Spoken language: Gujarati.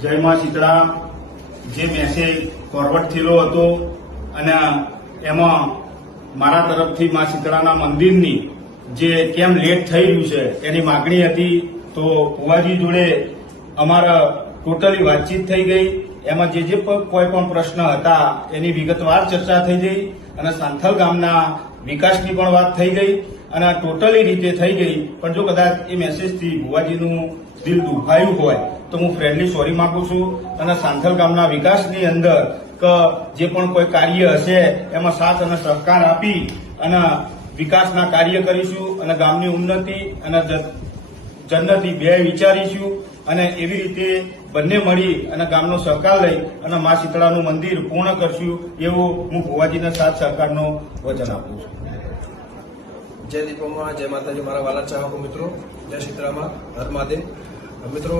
જય માં શીતળા જે મેસેજ ફોરવર્ડ થયેલો હતો અને એમાં મારા તરફથી માં શીતળાના મંદિરની જે કેમ લેટ થઈ રહ્યું છે એની માગણી હતી। તો ફુવાજી જોડે અમારા ટોટલી વાતચીત થઈ ગઈ। એમાં જે કોઈ પણ પ્રશ્ન હતા એની વિગતવાર ચર્ચા થઈ ગઈ અને સાંથલ ગામના વિકાસની પણ વાત થઈ ગઈ અને ટોટલી રીતે થઈ ગઈ। પણ જો કદાચ એ મેસેજથી ભુવાજીનું દિલ દુભાયું હોય તો હું ફ્રેન્ડલી સોરી માંગુ છું અને સાંથલ ગામના વિકાસની અંદર કે જે પણ કોઈ કાર્ય હશે એમાં સાથ અને સહકાર આપી અને વિકાસના કાર્ય કરીશું અને ગામની ઉન્નતિ અને જન્નતિ બે વિચારીશું અને એવી રીતે બંને મળી અને ગામનો સહકાર લઈ અને મા શીતળાનું મંદિર પૂર્ણ કરશું એવું હું ભુવાજીના સાથ સહકારનો વચન આપું છું। જય દીપોમાં, જય માતાજી, મારા વાલા ચાહકો મિત્રો, જય શીતળામાં, હર મહાદેવ મિત્રો।